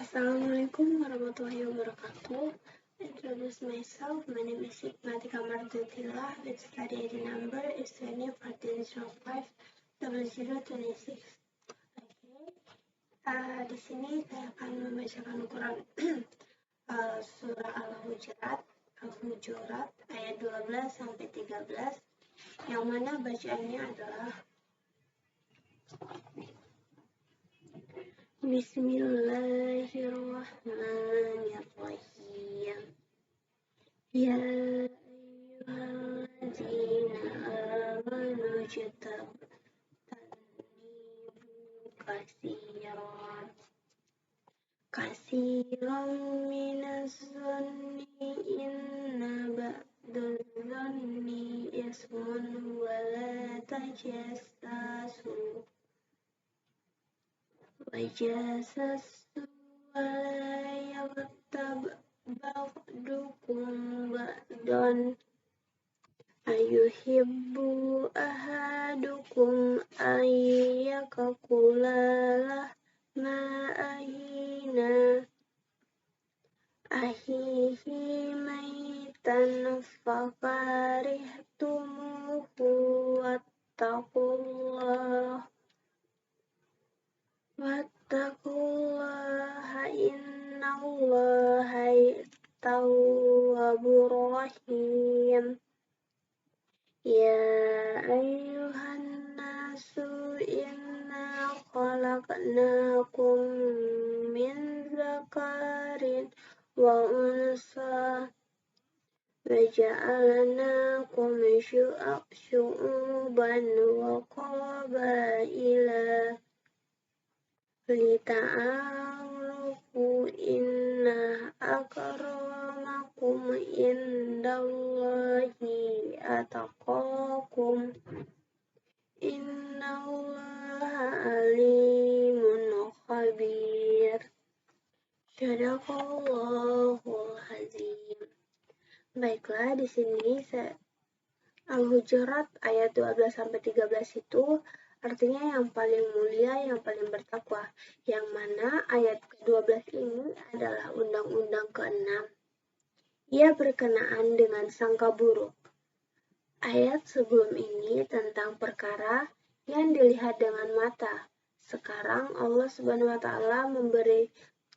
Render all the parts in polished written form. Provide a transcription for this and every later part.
Assalamualaikum warahmatullahi wabarakatuh. Introduce myself. My name is Hikmatika Martutillah. With study ID number is 2014050026. Di sini saya akan membacakan Quran surah Al-Hujurat ayat 12 sampai 13, yang mana bacaannya adalah Bismillahirrahmanirrahim. Ya ayyuhalladzina amanu kasiran minaz-zanni inna ba'daz-zanni ismun wa la tajassasu wajassasu wa la yaghtab ba'dukum ba'dan ayuhibbu ahadukum ayyakula lahma ahihi maitan fakarihtumuhu wattaqullaha innallaha tawwabur rahim. Ya ayyuhan nasu inna khalaqnakum min zakarin wa unsa wa ja'alnakum syu'uban wa qabaila lita'arafu inna akramakum indallahi ataqakum innallaha alimun khabir. Shadaqallahul azim. Baiklah, di sini Al-Hujurat ayat 12 sampai 13 itu artinya yang paling mulia, yang paling bertakwa. Yang mana ayat ke-12 ini adalah undang-undang ke-6. Ia berkenaan dengan sangka buruk. Ayat sebelum ini tentang perkara yang dilihat dengan mata. Sekarang Allah Subhanahu wa taala memberi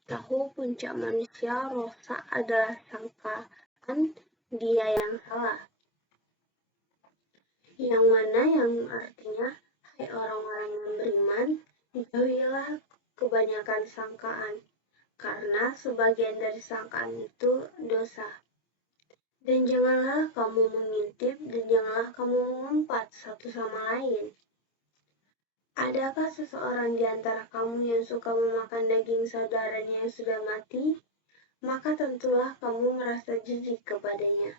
tahu puncak manusia rosak adalah sangkaan dia yang salah. Yang mana yang artinya, hai orang-orang yang beriman, jauhilah kebanyakan sangkaan, karena sebagian dari sangkaan itu dosa. Dan janganlah kamu mengintip, dan janganlah kamu mengumpat satu sama lain. Adakah seseorang di antara kamu yang suka memakan daging saudaranya yang sudah mati? Maka tentulah kamu merasa jijik kepadanya.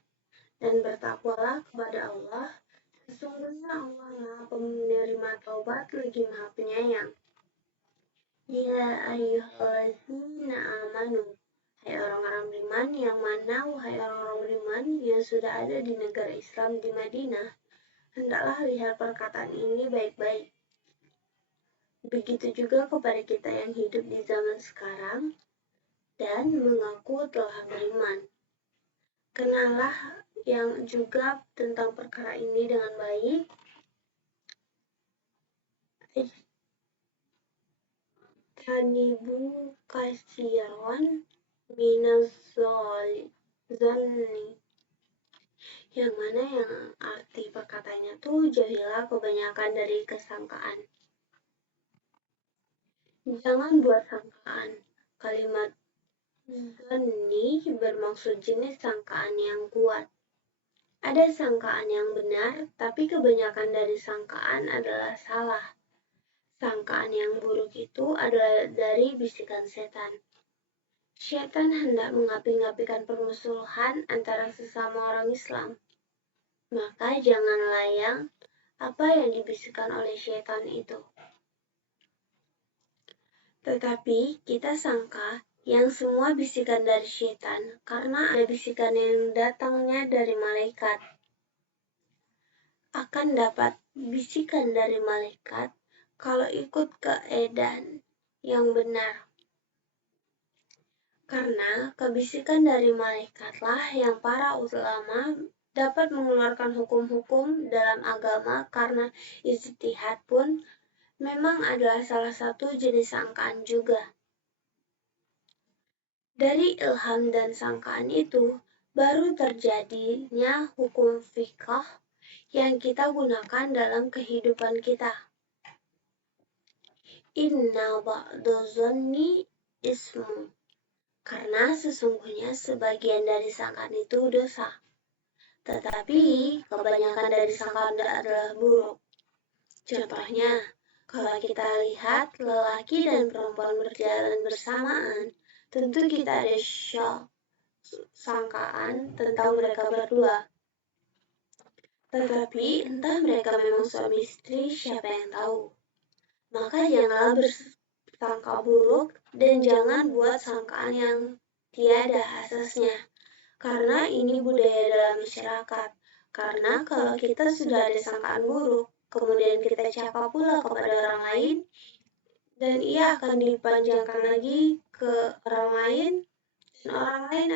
Dan bertakwalah kepada Allah. Sesungguhnya Allah Maha Penerima Taubat lagi Maha Penyayang. Ya ayyuhallazina amanu. Hai orang-orang beriman, yang mana wahai orang-orang beriman yang sudah ada di negara Islam di Madinah, hendaklah lihat perkataan ini baik-baik. Begitu juga kepada kita yang hidup di zaman sekarang dan mengaku telah beriman. Kenalah yang juga tentang perkara ini dengan baik. Tanibu kasiran minaz-zanni. Yang mana yang arti perkataannya tuh jauhilah kebanyakan dari kesangkaan. Jangan buat sangkaan. Kalimat zanni bermaksud jenis sangkaan yang kuat. Ada sangkaan yang benar, tapi kebanyakan dari sangkaan adalah salah. Sangkaan yang buruk itu adalah dari bisikan setan. Setan hendak mengapi-ngapikan permusuhan antara sesama orang Islam. Maka jangan layang apa yang dibisikkan oleh setan itu. Tetapi kita sangka yang semua bisikan dari setan karena ada bisikan yang datangnya dari malaikat. Akan dapat bisikan dari malaikat kalau ikut keadaan yang benar. Karena kebisikan dari malaikatlah yang para ulama dapat mengeluarkan hukum-hukum dalam agama karena ijtihad pun memang adalah salah satu jenis sangkaan juga. Dari ilham dan sangkaan itu, baru terjadinya hukum fikih yang kita gunakan dalam kehidupan kita. Inna ba'dozonni ismu. Karena sesungguhnya sebagian dari sangkaan itu dosa. Tetapi kebanyakan dari sangkaan adalah buruk. Contohnya, kalau kita lihat lelaki dan perempuan berjalan bersamaan, tentu kita ada sangkaan tentang mereka berdua. Tetapi entah mereka memang suami istri, siapa yang tahu. Maka janganlah bersangka buruk dan jangan buat sangkaan yang tiada asasnya. Karena ini budaya dalam masyarakat. Karena kalau kita sudah ada sangkaan buruk, kemudian kita cakap pula kepada orang lain, dan ia akan dipanjangkan lagi ke orang lain, dan orang lain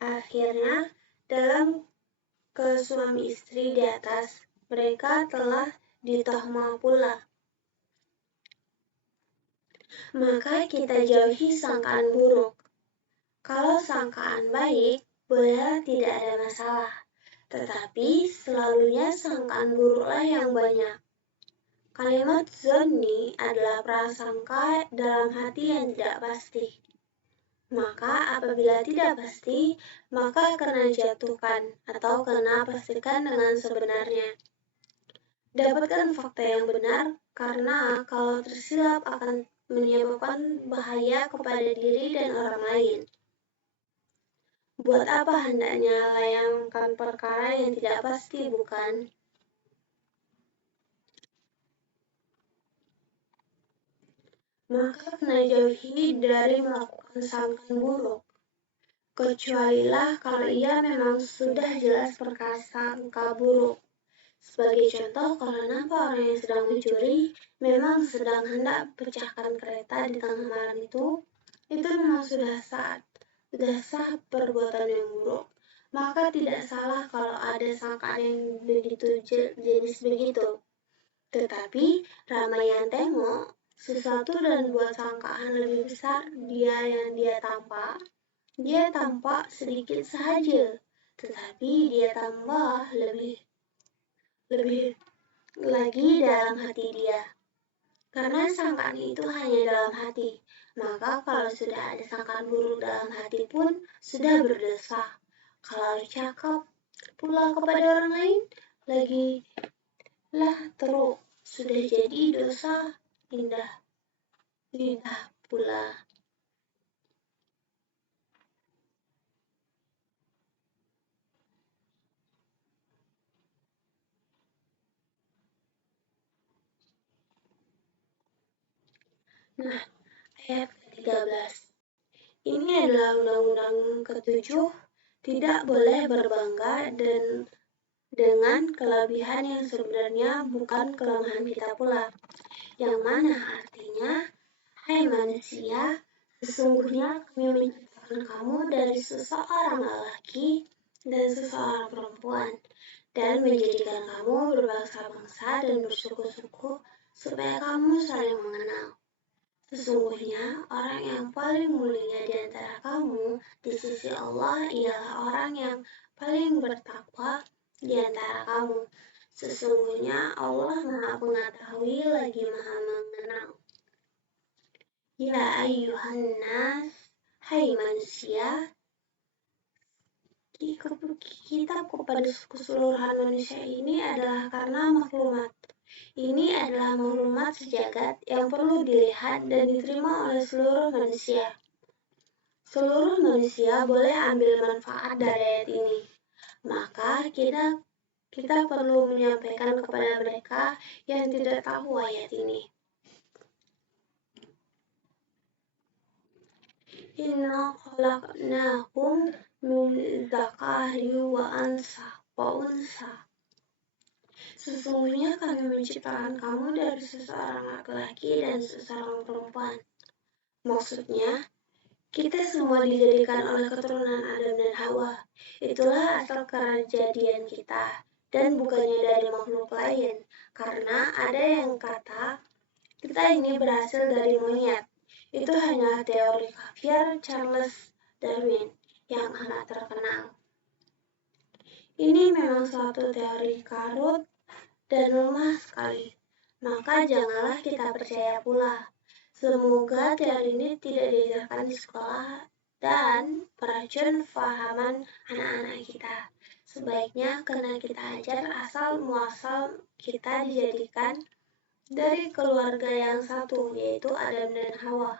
akhirnya dalam ke suami istri di atas, mereka telah ditahma pula. Maka kita jauhi sangkaan buruk. Kalau sangkaan baik, bolehlah tidak ada masalah. Tetapi selalunya sangkaan buruklah yang banyak. Kalimat zonni adalah prasangka dalam hati yang tidak pasti. Maka apabila tidak pasti, maka kena jatuhkan atau kena pastikan dengan sebenarnya. Dapatkan fakta yang benar, karena kalau tersilap akan menyebabkan bahaya kepada diri dan orang lain. Buat apa hendaknya layangkan perkara yang tidak pasti, bukan? Maka kena jauhi dari melakukan sangkaan buruk. Kecualilah kalau ia memang sudah jelas prasangka buruk. Sebagai contoh, kalau nampak orang yang sedang mencuri, memang sedang hendak pecahkan kereta di tengah malam itu memang sudah sah perbuatan yang buruk. Maka tidak salah kalau ada sangkaan yang begitu jenis begitu. Tetapi ramai yang tengok sesuatu dan buat sangkaan lebih besar dia tampak sedikit saja, tetapi dia tambah lebih lagi dalam hati dia. Karena sangkaan itu hanya dalam hati, maka kalau sudah ada sangkaan buruk dalam hati pun sudah berdosa. Kalau cakap pula kepada orang lain, lagi lah teruk, sudah jadi dosa lidah pula. Nah, ayat ke-13. Ini adalah undang-undang ke-7, tidak boleh berbangga dengan kelebihan yang sebenarnya bukan kelemahan kita pula. Yang mana artinya, hai manusia, sesungguhnya kami menciptakan kamu dari seseorang lelaki dan seseorang perempuan, dan menjadikan kamu berbangsa-bangsa dan bersuku-suku supaya kamu saling mengenal. Sesungguhnya orang yang paling mulia di antara kamu di sisi Allah ialah orang yang paling bertakwa di antara kamu. Sesungguhnya Allah Maha Mengetahui lagi Maha Mengenal. Ya ayyuhan nas, hai manusia, kitab kepada keseluruhan manusia ini adalah karena maklumat. Ini adalah maklumat sejagat yang perlu dilihat dan diterima oleh seluruh manusia. Seluruh manusia boleh ambil manfaat dari ayat ini. Maka kita perlu menyampaikan kepada mereka yang tidak tahu ayat ini. Inna khalaqnakum min dzakari wa unsa. Sesungguhnya kami menciptakan kamu dari seseorang laki-laki dan seseorang perempuan. Maksudnya, kita semua dijadikan oleh keturunan Adam dan Hawa. Itulah asal kejadian kita, dan bukannya dari makhluk lain. Karena ada yang kata, kita ini berhasil dari monyet. Itu hanya teori kafir Charles Darwin yang amat terkenal. Ini memang suatu teori karut dan lemah sekali. Maka janganlah kita percaya pula. Semoga teori ini tidak diajarkan di sekolah dan meracun fahaman anak-anak kita. Sebaiknya kena kita ajar asal muasal kita dijadikan dari keluarga yang satu, yaitu Adam dan Hawa.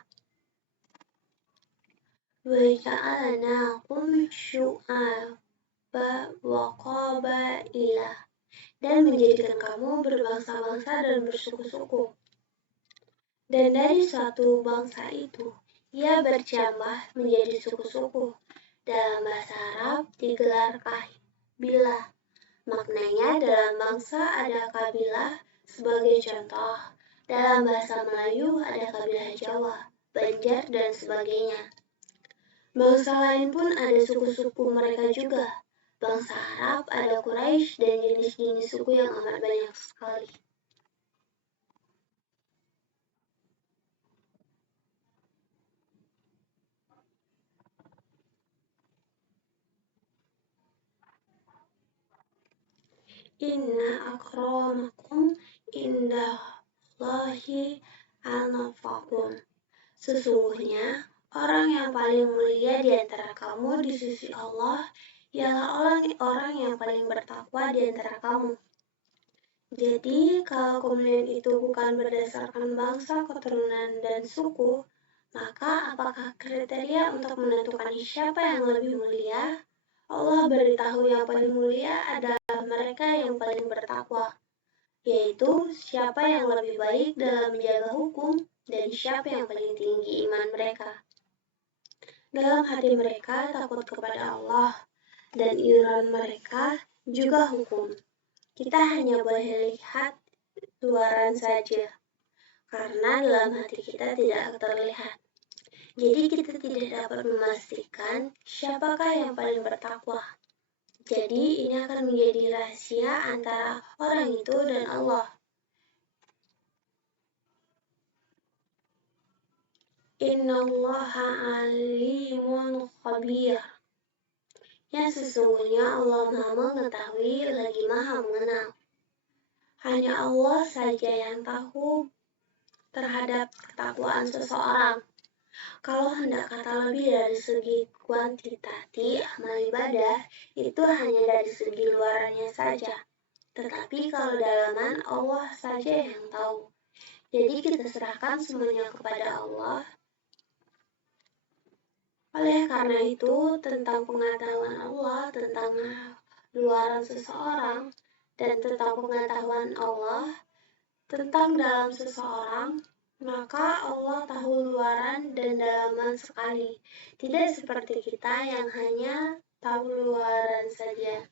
وَجَعَلْنَاكُمْ شُعَبًا وَقَبَائِلَ, dan menjadikan kamu berbangsa-bangsa dan bersuku-suku. Dan dari suatu bangsa itu, ia bercambah menjadi suku-suku. Dalam bahasa Arab digelar kabilah. Maknanya dalam bangsa ada kabilah, sebagai contoh. Dalam bahasa Melayu ada kabilah Jawa, Banjar, dan sebagainya. Bangsa lain pun ada suku-suku mereka juga. Bangsa Arab ada Quraisy dan jenis-jenis suku yang amat banyak sekali. Inna akramakum indallahi atqakum. Sesungguhnya orang yang paling mulia di antara kamu di sisi Allah ialah orang-orang yang paling bertakwa di antara kamu. Jadi, kalau kemuliaan itu bukan berdasarkan bangsa, keturunan, dan suku, maka apakah kriteria untuk menentukan siapa yang lebih mulia? Allah beritahu yang paling mulia adalah mereka yang paling bertakwa, yaitu siapa yang lebih baik dalam menjaga hukum dan siapa yang paling tinggi iman mereka. Dalam hati mereka takut kepada Allah, dan iuran mereka juga hukum. Kita hanya boleh lihat luaran saja, karena dalam hati kita tidak terlihat. Jadi kita tidak dapat memastikan siapakah yang paling bertakwa. Jadi ini akan menjadi rahasia antara orang itu dan Allah. Innallaha alimun khabir. Yang sesungguhnya Allah Maha mengetahui lagi Maha mengenal. Hanya Allah saja yang tahu terhadap ketakwaan seseorang. Kalau hendak kata lebih dari segi kuantitatif amal ibadah, itu hanya dari segi luarannya saja. Tetapi kalau dalaman, Allah saja yang tahu. Jadi kita serahkan semuanya kepada Allah. Oleh karena itu, tentang pengetahuan Allah, tentang luaran seseorang, dan tentang pengetahuan Allah, tentang dalam seseorang, maka Allah tahu luaran dan dalaman sekali, tidak seperti kita yang hanya tahu luaran saja.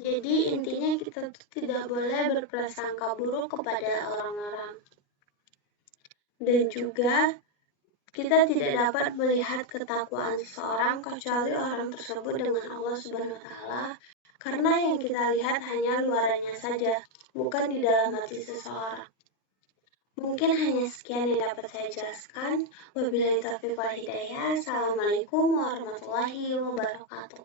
Jadi intinya kita tidak boleh berprasangka buruk kepada orang-orang. Dan juga kita tidak dapat melihat ketakwaan seseorang kecuali orang tersebut dengan Allah Subhanahu wa taala, karena yang kita lihat hanya luarannya saja, bukan di dalam hati seseorang. Mungkin hanya sekian yang dapat saya jelaskan. Wabillahi taufiq wal hidayah. Assalamualaikum warahmatullahi wabarakatuh.